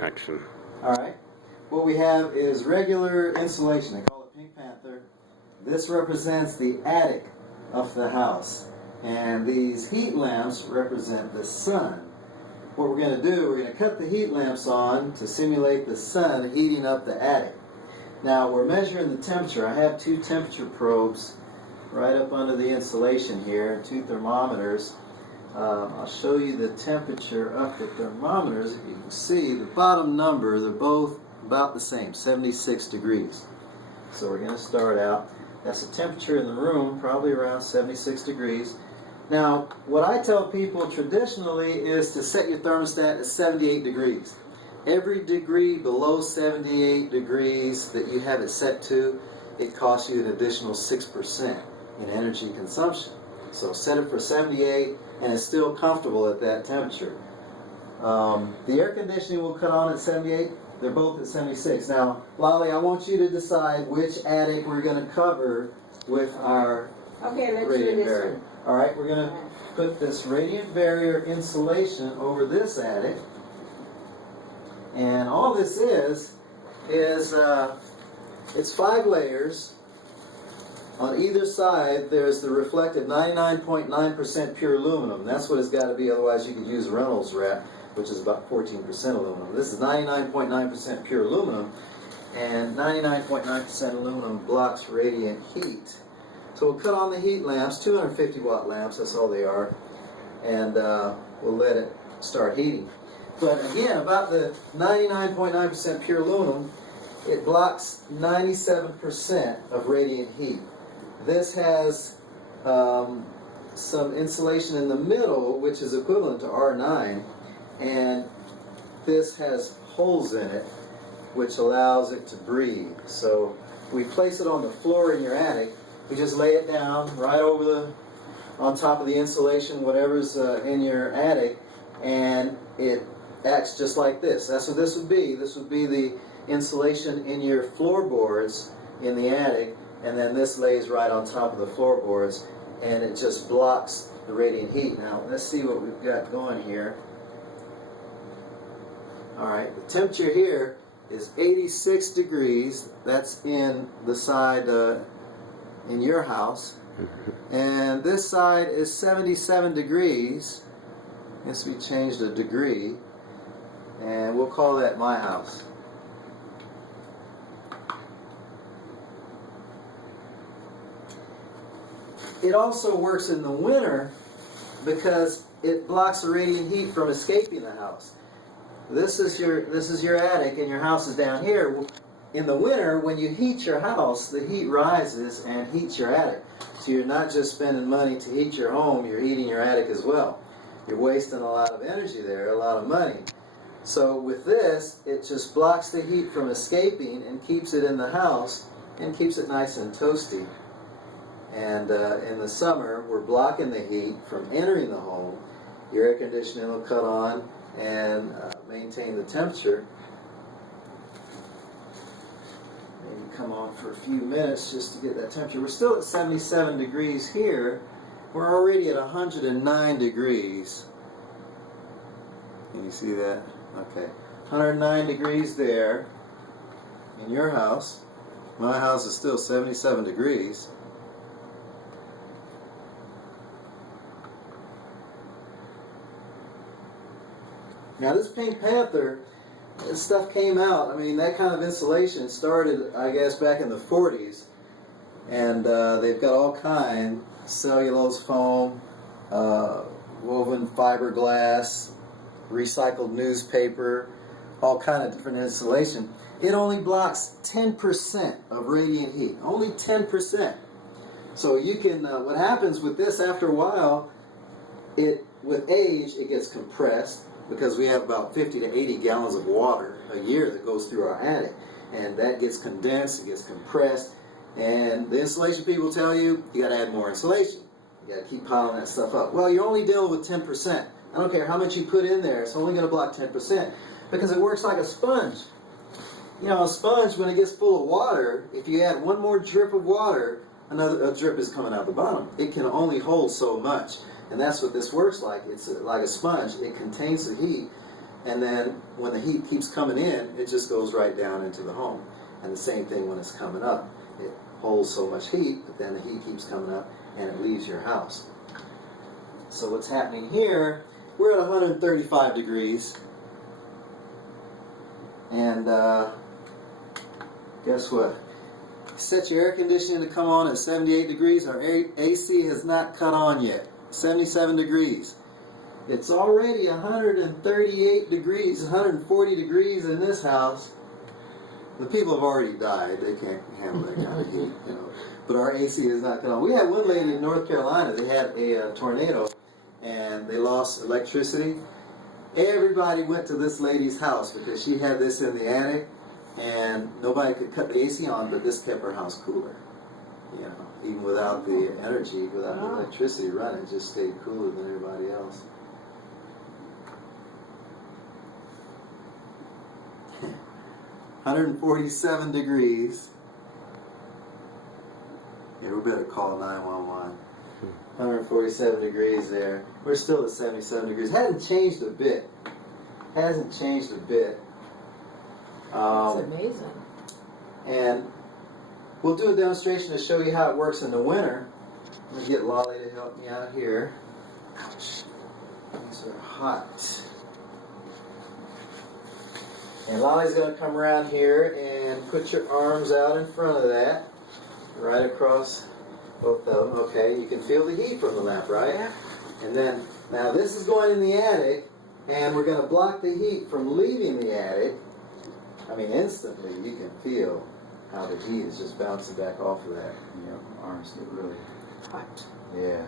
Action. Alright. What we have is regular insulation. They call it Pink Panther. This represents the attic of the house. And these heat lamps represent the sun. What we're going to do, we're going to cut the heat lamps on to simulate the sun heating up the attic. Now we're measuring the temperature. I have two temperature probes right up under the insulation here, two thermometers. I'll show you the temperature of the thermometers. If you can see, the bottom number, they're both about the same, 76 degrees. So we're going to start out. That's the temperature in the room, probably around 76 degrees. Now, what I tell people traditionally is to set your thermostat at 78 degrees. Every degree below 78 degrees that you have it set to, it costs you an additional 6% in energy consumption. So set it for 78 and it's still comfortable at that temperature. The air conditioning will cut on at 78. They're both at 76. Now, Lolly, I want you to decide which attic we're going to cover with our radiant barrier. All right, we're going to put this radiant barrier insulation over this attic. And all this is it's 5 layers. On either side, there's the reflective 99.9% pure aluminum. That's what it's got to be, otherwise you could use Reynolds wrap, which is about 14% aluminum. This is 99.9% pure aluminum, and 99.9% aluminum blocks radiant heat. So we'll cut on the heat lamps, 250 watt lamps, that's all they are, and we'll let it start heating. But again, about the 99.9% pure aluminum, it blocks 97% of radiant heat. This has some insulation in the middle, which is equivalent to R9, and this has holes in it, which allows it to breathe. So we place it on the floor in your attic. We just lay it down right over on top of the insulation, whatever's in your attic, and it acts just like this. That's what this would be. This would be the insulation in your floorboards in the attic, and then this lays right on top of the floorboards, and it just blocks the radiant heat. Now let's see what we've got going here. Alright, the temperature here is 86 degrees. That's in the side in your house. And this side is 77 degrees. I guess we changed a degree. And we'll call that my house. It also works in the winter because it blocks the radiant heat from escaping the house. This is your attic and your house is down here. In the winter, when you heat your house, the heat rises and heats your attic. So you're not just spending money to heat your home, you're heating your attic as well. You're wasting a lot of energy there, a lot of money. So with this, it just blocks the heat from escaping and keeps it in the house and keeps it nice and toasty. And in the summer, we're blocking the heat from entering the home. Your air conditioning will cut on and maintain the temperature. Maybe come on for a few minutes just to get that temperature. We're still at 77 degrees here. We're already at 109 degrees. Can you see that? Okay. 109 degrees there in your house. My house is still 77 degrees. Now this Pink Panther, this stuff came out, I mean that kind of insulation started I guess back in the 40s, and they've got all kind, cellulose foam, woven fiberglass, recycled newspaper, all kind of different insulation. It only blocks 10% of radiant heat, only 10%. So you can, what happens with this after a while, with age it gets compressed, because we have about 50 to 80 gallons of water a year that goes through our attic, and that gets condensed, it gets compressed, and the insulation people tell you, you got to add more insulation, you got to keep piling that stuff up. Well, you're only dealing with 10%. I don't care how much you put in there, it's only going to block 10%, because it works like a sponge. You know, a sponge, when it gets full of water, if you add one more drip of water, a drip is coming out the bottom. It can only hold so much. And that's what this works like. It's like a sponge. It contains the heat, and then when the heat keeps coming in, it just goes right down into the home. And the same thing when it's coming up. It holds so much heat, but then the heat keeps coming up and it leaves your house. So what's happening here, we're at 135 degrees. And guess what? Set your air conditioning to come on at 78 degrees. Our AC has not cut on yet. 77 degrees. It's already 138 degrees, 140 degrees in this house. The people have already died. They can't handle that kind of heat, you know. But our AC is not cut on. We had one lady in North Carolina. They had a tornado, and they lost electricity. Everybody went to this lady's house because she had this in the attic, and nobody could cut the AC on, but this kept her house cooler. You know, even without the energy, without the electricity running, it just stayed cooler than everybody else. $147 degrees. Yeah, we better call 911. 147 degrees there. We're still at 77 degrees. Hasn't changed a bit. Hasn't changed a bit. That's amazing. And we'll do a demonstration to show you how it works in the winter. I'm going to get Lolly to help me out here. Ouch. These are hot. And Lolly's going to come around here and put your arms out in front of that. Right across both of them. Okay, you can feel the heat from the lamp, right? Yeah. And then, now this is going in the attic, and we're going to block the heat from leaving the attic. I mean, instantly you can feel how the heat is just bouncing back off of that. You know, arms get really hot. Yeah.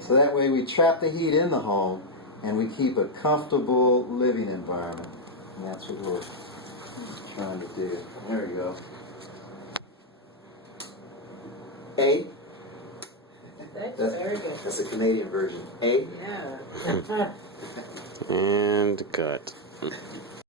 So that way we trap the heat in the home, and we keep a comfortable living environment. And that's what we're trying to do. There we go. A. That's very good. That's the Canadian version. A. Yeah. And cut.